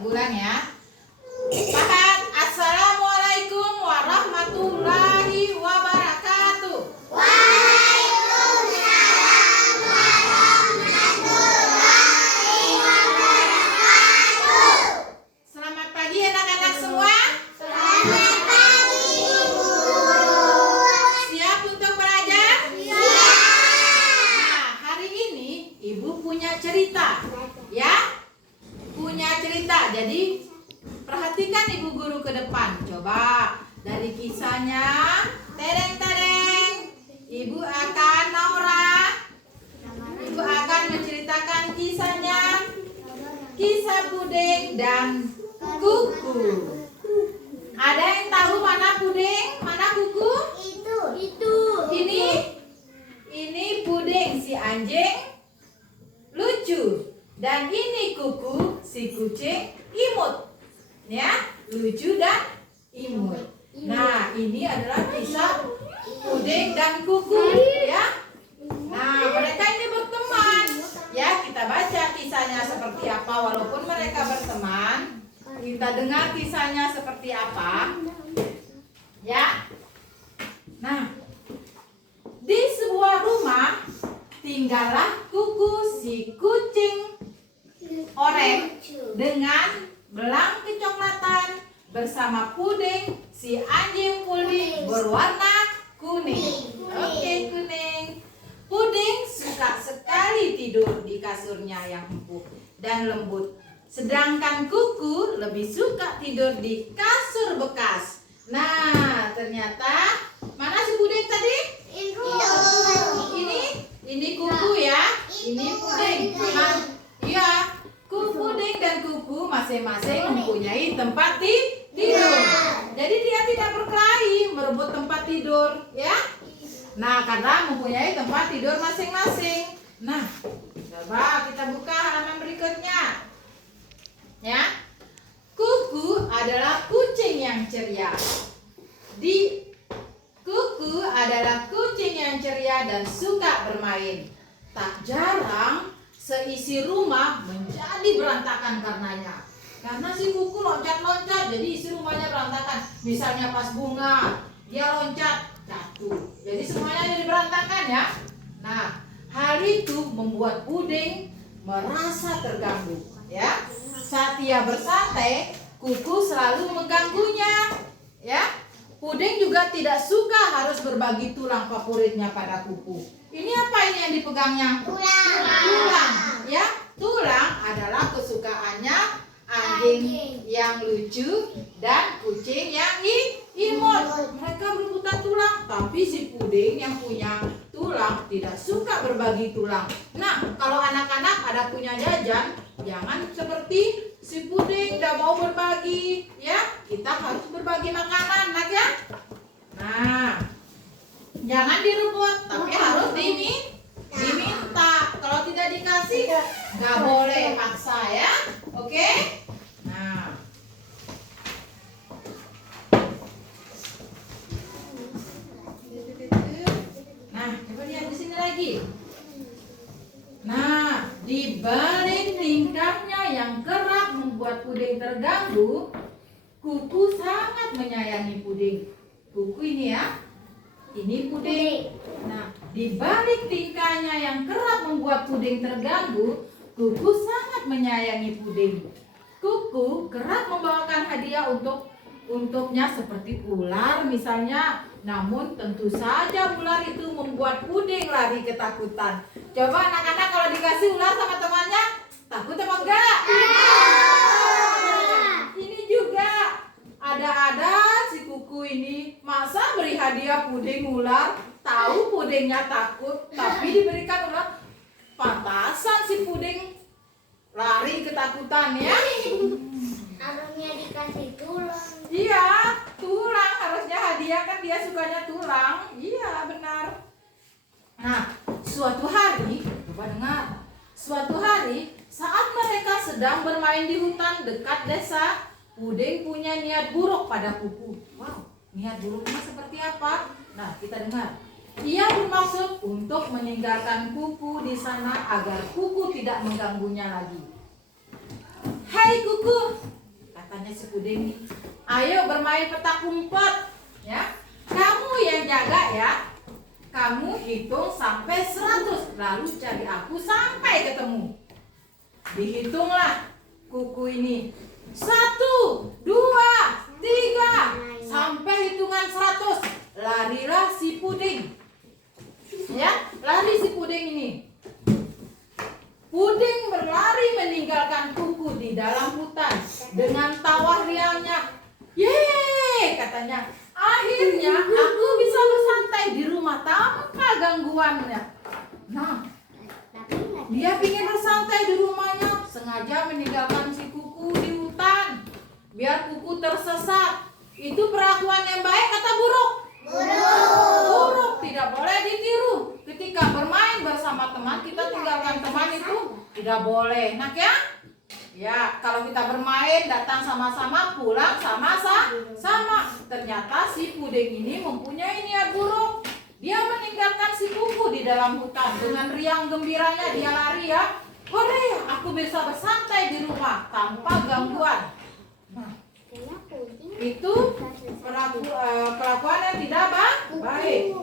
Bulan ya. Pahat, assalamualaikum warahmatullahi wabarakatuh. Waalaikumsalam warahmatullahi wabarakatuh. Selamat pagi anak-anak semua. Selamat pagi, Bu. Siap untuk belajar? Siap. Nah, hari ini Ibu punya cerita. Ya? Punya cerita. Jadi perhatikan Ibu guru ke depan. Coba dari kisahnya. Tereng-tereng. Ibu akan Ibu akan menceritakan kisahnya. Kisah Puding dan Kuku. Ada yang tahu mana Puding, mana Kuku? Itu. Ini Puding si anjing lucu. Dan ini Kuku si kucing imut. Ya, lucu dan imut. Nah, ini adalah kisah Puding dan Kuku, ya. Nah, mereka ini berteman. Ya, kita baca kisahnya seperti apa walaupun mereka berteman. Kita dengar kisahnya seperti apa. Ya. Nah, di sebuah rumah tinggallah Kuku si kucing oranye dengan belang kecoklatan bersama Puding si anjing puding berwarna kuning. Oke, kuning. Puding suka sekali tidur di kasurnya yang empuk dan lembut. Sedangkan Kuku lebih suka tidur di kasur bekas. Nah, ternyata mana si Puding tadi? Ini Kuku ya. Ini Puding. Nah, iya. Puding dan Kuku masing-masing mempunyai tempat tidur. Jadi dia tidak berkelahi merebut tempat tidur, ya. Nah, karena mempunyai tempat tidur masing-masing. Nah, coba kita buka halaman berikutnya. Ya. Kuku adalah kucing yang ceria. Kuku adalah kucing yang ceria dan suka bermain. Tak jarang seisi rumah menjadi berantakan karenanya. Karena si Kuku loncat-loncat, jadi isi rumahnya berantakan. Misalnya pas bunga, dia loncat, jatuh. Jadi semuanya jadi berantakan ya. Nah, hal itu membuat Puding merasa terganggu. Ya, saat ia bersantai, Kuku selalu mengganggunya. Ya, Puding juga tidak suka harus berbagi tulang favoritnya pada Kuku. Ini apa ini yang dipegangnya? Tulang. Ya, tulang adalah kesukaannya anjing yang lucu dan kucing yang imut. Mereka berebutan tulang, tapi si Puding yang punya tulang tidak suka berbagi tulang. Nah, kalau anak-anak ada punya jajan, jangan seperti si Puding tidak mau berbagi, ya. Kita harus berbagi makanan, nak ya. Nah, jangan direbut, tapi harus diminta. Kalau tidak dikasih, nggak boleh paksa ya. Oke? Nah, coba lihat di sini lagi. Nah, di balik tingkahnya yang kerap membuat Puding terganggu, Kuku sangat menyayangi Puding. Kuku ini ya. Ini Puding. Nah, di balik tingkahnya yang kerap membuat Puding terganggu, Kuku sangat menyayangi Puding. Kuku kerap membawakan hadiah untuknya seperti ular misalnya. Namun tentu saja ular itu membuat Puding lari ketakutan. Coba anak-anak kalau dikasih ular sama temannya, takut apa enggak? Ini juga ada si Kuku ini masa beri hadiah Puding ular, tahu Pudingnya takut tapi diberikan ular. Pantasan si Puding lari ketakutan ya. Harusnya dikasih tulang. Iya, tulang harusnya hadiah, kan dia sukanya tulang. Iya, benar. Nah, suatu hari, coba dengar. Suatu hari, saat mereka sedang bermain di hutan dekat desa, Puding punya niat buruk pada Kuku. Wow, niat buruknya seperti apa? Nah, kita dengar. Ia bermaksud untuk meninggalkan Kuku di sana agar Kuku tidak mengganggunya lagi. Hai Kuku, katanya si Puding nih. Ayo bermain petak umpet, ya. Kamu yang jaga ya. Kamu hitung sampai 100, lalu cari aku sampai ketemu. Dihitunglah kuku ini. 1, 2, 3, sampai hitungan 100. Larilah si Puding. Ya, lari si Puding ini. Puding berlari meninggalkan kuku di dalam hutan dengan tawa riangnya. Yeay, katanya. Akhirnya aku bisa bersantai di rumah tanpa gangguannya. Nah, dia ingin bersantai di rumahnya, sengaja meninggalkan si kuku di hutan biar kuku tersesat. Itu perlakuan yang baik atau buruk? Buruk, tidak boleh ditiru. Ketika bermain bersama teman, kita tinggalkan teman itu tidak boleh. Nak ya? Ya, kalau kita bermain datang sama-sama, pulang sama-sama. Ternyata si Puding ini mempunyai niat buruk. Dia meninggalkan si kuku di dalam hutan. Dengan riang gembiranya dia lari ya. Hore, aku bisa bersantai di rumah tanpa gangguan. Nah, itu kelakuan yang tidak baik.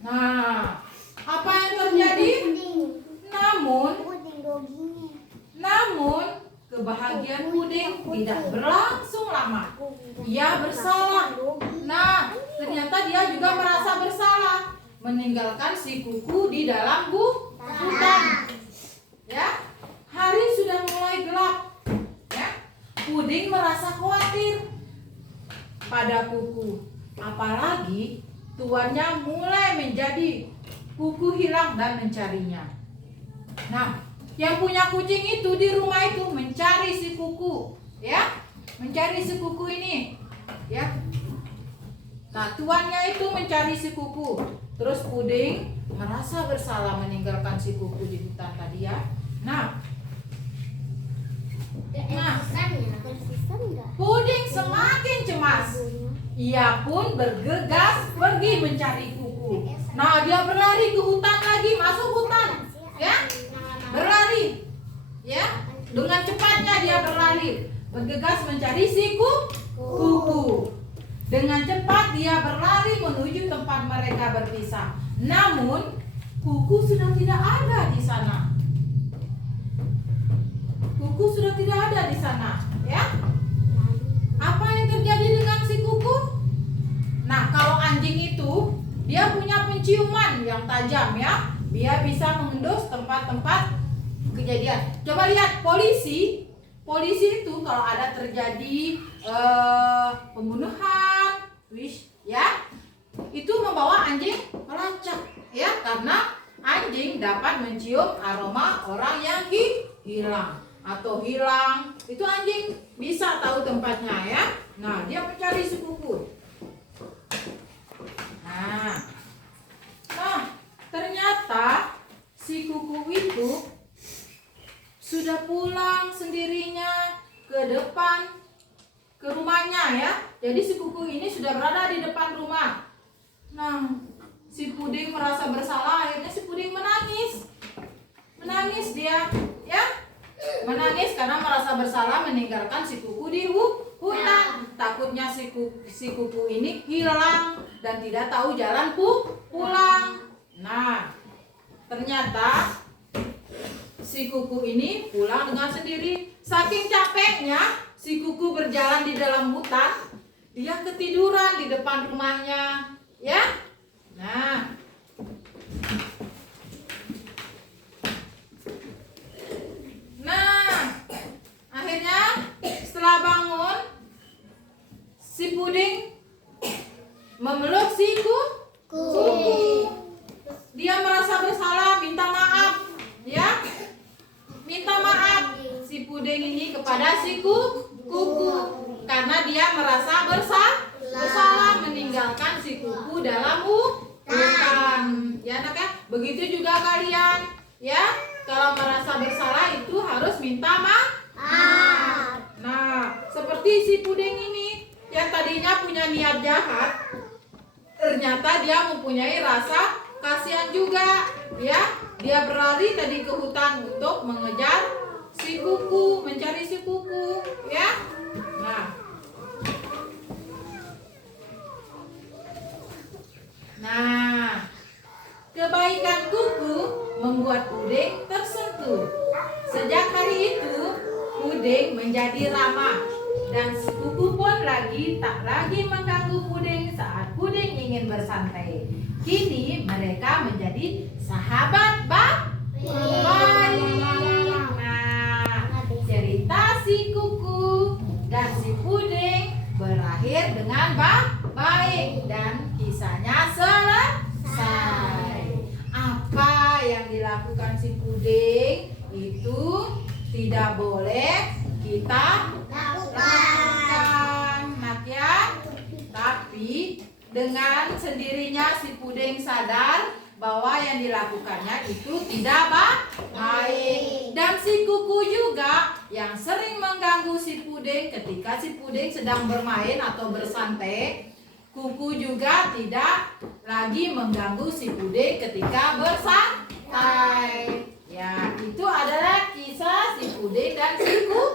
Nah, apa yang terjadi? Namun kebahagiaan Puding tidak berlangsung lama. Ia bersalah. Nah, ternyata dia juga merasa bersalah meninggalkan si kuku di dalam hutan. Ya, hari sudah mulai gelap. Ya, Puding merasa khawatir pada kuku. Apalagi tuannya mulai menjadi kuku hilang dan mencarinya. Nah, yang punya kucing itu di rumah itu mencari si kuku, ya, mencari si kuku ini, ya. Nah, tuannya itu mencari si kuku. Terus Puding merasa bersalah meninggalkan si kuku di hutan tadi ya. Nah, Puding semakin cemas. Ia pun bergegas pergi mencari kuku. Nah, dia berlari ke hutan lagi, masuk hutan, ya. Berlari, ya, dengan cepatnya dia berlari, bergegas mencari si kuku. Dengan cepat dia berlari menuju tempat mereka berpisah. Namun kuku sudah tidak ada di sana. Kuku sudah tidak ada di sana, ya. Apa yang terjadi dengan si kuku? Nah, kalau anjing itu dia punya penciuman yang tajam ya. Dia bisa mengendus tempat-tempat kejadian. Coba lihat polisi itu kalau ada terjadi pembunuhan, ya, itu membawa anjing pelacak, ya, karena anjing dapat mencium aroma orang yang hilang. Itu anjing bisa tahu tempatnya ya. Nah, dia mencari si kuku. Nah, ternyata si kuku itu sudah pulang sendirinya ke depan ke rumahnya ya. Jadi si kuku ini sudah berada di depan rumah. Nah, si Puding merasa bersalah, akhirnya si Puding menangis. Menangis dia, ya. Menangis karena merasa bersalah meninggalkan si kuku di hutan. Takutnya si kuku ini hilang dan tidak tahu jalan pulang. Nah, ternyata si kuku ini pulang dengan sendiri. Saking capeknya si kuku berjalan di dalam hutan, dia ketiduran di depan rumahnya, ya. Nah, akhirnya setelah bangun, si Puding memeluk si kuku. Dia merasa bersalah, minta maaf, ya. Minta maaf si Puding ini kepada si kuku karena dia merasa bersalah meninggalkan si kuku dalam hutan. Ya, anak ya. Begitu juga kalian, ya. Kalau merasa bersalah itu harus minta maaf. Nah, seperti si Puding ini yang tadinya punya niat jahat, ternyata dia mempunyai rasa kasihan juga, ya. Dia berlari tadi ke hutan untuk mengejar si kuku, mencari si kuku, ya. Puding menjadi ramah dan kuku pun tak lagi mengganggu Puding saat Puding ingin bersantai. Kini mereka menjadi sahabat baik. Nah, cerita si Kuku dan si Puding berakhir dengan baik dan kisahnya selesai. Apa yang dilakukan si Puding itu tidak boleh kita lakukan, nak ya. Tapi dengan sendirinya si Puding sadar bahwa yang dilakukannya itu tidak baik. Dan si Kuku juga yang sering mengganggu si Puding ketika si Puding sedang bermain atau bersantai. Kuku juga tidak lagi mengganggu si Puding ketika bersantai. Ya, itu adalah kisah si Puding dan si Kuku.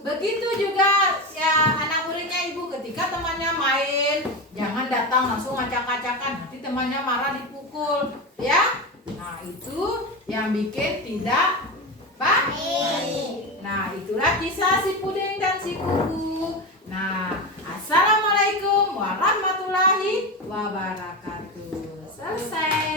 Begitu juga ya anak muridnya ibu, ketika temannya main, jangan datang langsung acak-acakan, nanti temannya marah dipukul, ya. Nah, itu yang bikin tidak baik. Nah, itulah kisah si Puding dan si Kuku. Nah, assalamualaikum warahmatullahi wabarakatuh. Selesai.